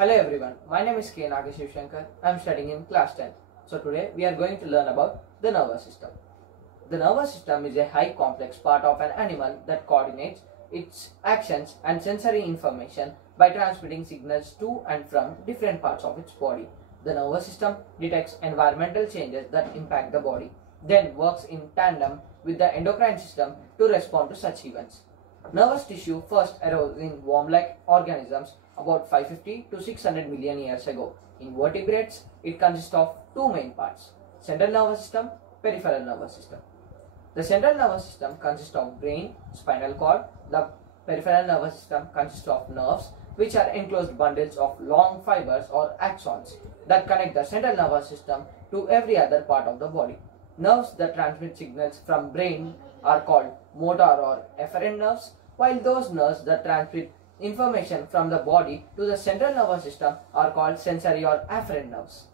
Hello everyone, my name is K. Nagashiv Shankar. I am studying in class 10. So today we are going to learn about the nervous system. The nervous system is a high complex part of an animal that coordinates its actions and sensory information by transmitting signals to and from different parts of its body. The nervous system detects environmental changes that impact the body, then works in tandem with the endocrine system to respond to such events. Nervous tissue first arose in worm-like organisms about 550 to 600 million years ago. In vertebrates, it consists of two main parts: central nervous system, peripheral nervous system. The central nervous system consists of brain, spinal cord. The peripheral nervous system consists of nerves, which are enclosed bundles of long fibers or axons that connect the central nervous system to every other part of the body. Nerves that transmit signals from brain are called motor or efferent nerves, while those nerves that transmit information from the body to the central nervous system are called sensory or afferent nerves.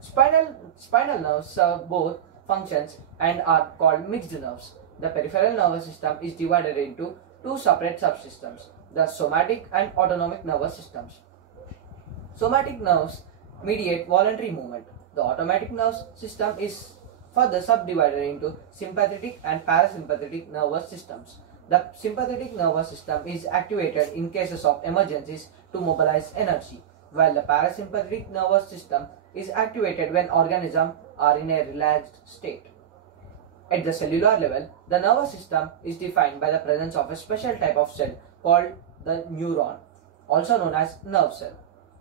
Spinal nerves serve both functions and are called mixed nerves. The peripheral nervous system is divided into two separate subsystems, the somatic and autonomic nervous systems. Somatic nerves mediate voluntary movement. The autonomic nervous system is further subdivided into sympathetic and parasympathetic nervous systems. The sympathetic nervous system is activated in cases of emergencies to mobilize energy, while the parasympathetic nervous system is activated when organisms are in a relaxed state. At the cellular level, the nervous system is defined by the presence of a special type of cell called the neuron, also known as nerve cell.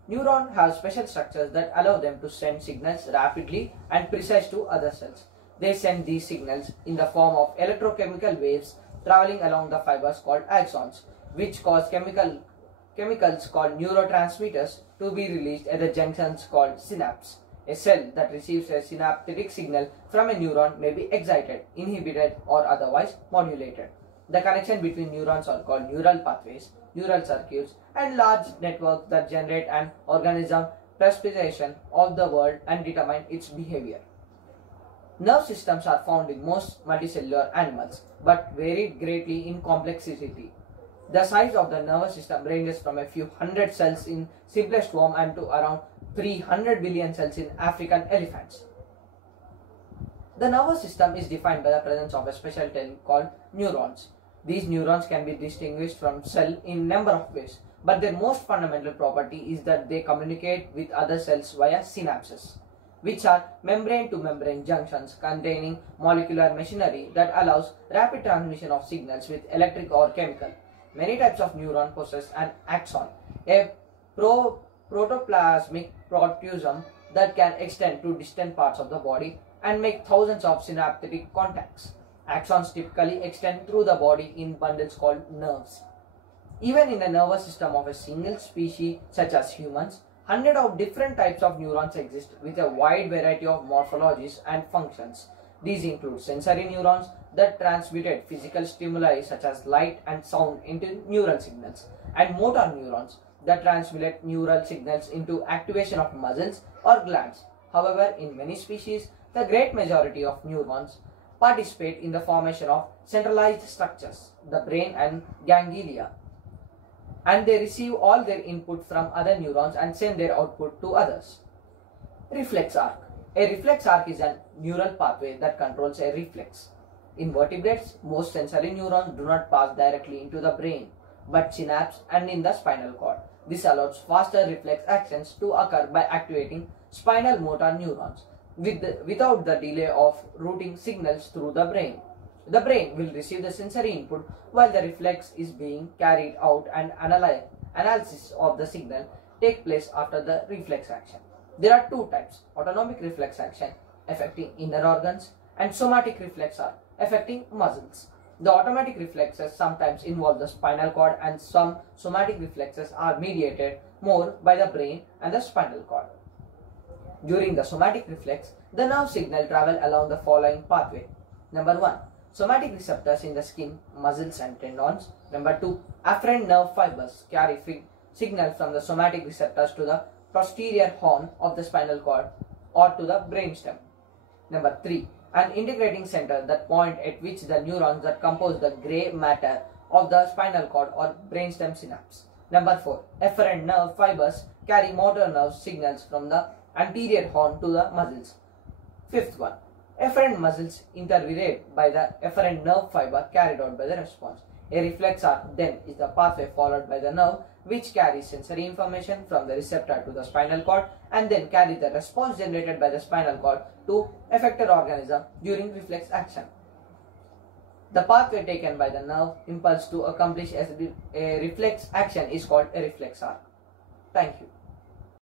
Neurons have special structures that allow them to send signals rapidly and precise to other cells. They send these signals in the form of electrochemical waves traveling along the fibers called axons, which cause chemicals called neurotransmitters to be released at the junctions called synapse. A cell that receives a synaptic signal from a neuron may be excited, inhibited, or otherwise modulated. The connection between neurons are called neural pathways, neural circuits, and large networks that generate an organism's perception of the world and determine its behavior. Nerve systems are found in most multicellular animals, but vary greatly in complexity. The size of the nervous system ranges from a few hundred cells in simplest form and to around 300 billion cells in African elephants. The nervous system is defined by the presence of a special cell called neurons. These neurons can be distinguished from cells in a number of ways, but their most fundamental property is that they communicate with other cells via synapses, which are membrane-to-membrane junctions containing molecular machinery that allows rapid transmission of signals with electric or chemical. Many types of neuron possess an axon, a protoplasmic protrusion that can extend to distant parts of the body and make thousands of synaptic contacts. Axons typically extend through the body in bundles called nerves. Even in the nervous system of a single species such as humans, hundreds of different types of neurons exist with a wide variety of morphologies and functions. These include sensory neurons that transmitted physical stimuli such as light and sound into neural signals, and motor neurons that transmit neural signals into activation of muscles or glands. However, in many species, the great majority of neurons participate in the formation of centralized structures, the brain and ganglia, and they receive all their input from other neurons and send their output to others. Reflex arc. A reflex arc is a neural pathway that controls a reflex. In vertebrates, most sensory neurons do not pass directly into the brain, but synapse and in the spinal cord. This allows faster reflex actions to occur by activating spinal motor neurons without the delay of routing signals through the brain. The brain will receive the sensory input while the reflex is being carried out, and analysis of the signal take place after the reflex action. There are two types: autonomic reflex action affecting inner organs and somatic reflex arc affecting muscles. The automatic reflexes sometimes involve the spinal cord, and some somatic reflexes are mediated more by the brain and the spinal cord. During the somatic reflex, the nerve signal travel along the following pathway. Number 1. Somatic receptors in the skin, muscles and tendons. Number 2. Afferent nerve fibers carry signal from the somatic receptors to the posterior horn of the spinal cord or to the brainstem. Number 3. An integrating center that point at which the neurons that compose the gray matter of the spinal cord or brainstem synapse. Number 4. Efferent nerve fibers carry motor nerve signals from the anterior horn to the muscles. Fifth one, efferent muscles interrelate by the efferent nerve fiber carried out by the response. A reflex arc then is the pathway followed by the nerve which carries sensory information from the receptor to the spinal cord and then carries the response generated by the spinal cord to effector organism during reflex action. The pathway taken by the nerve impulse to accomplish a reflex action is called a reflex arc. Thank you.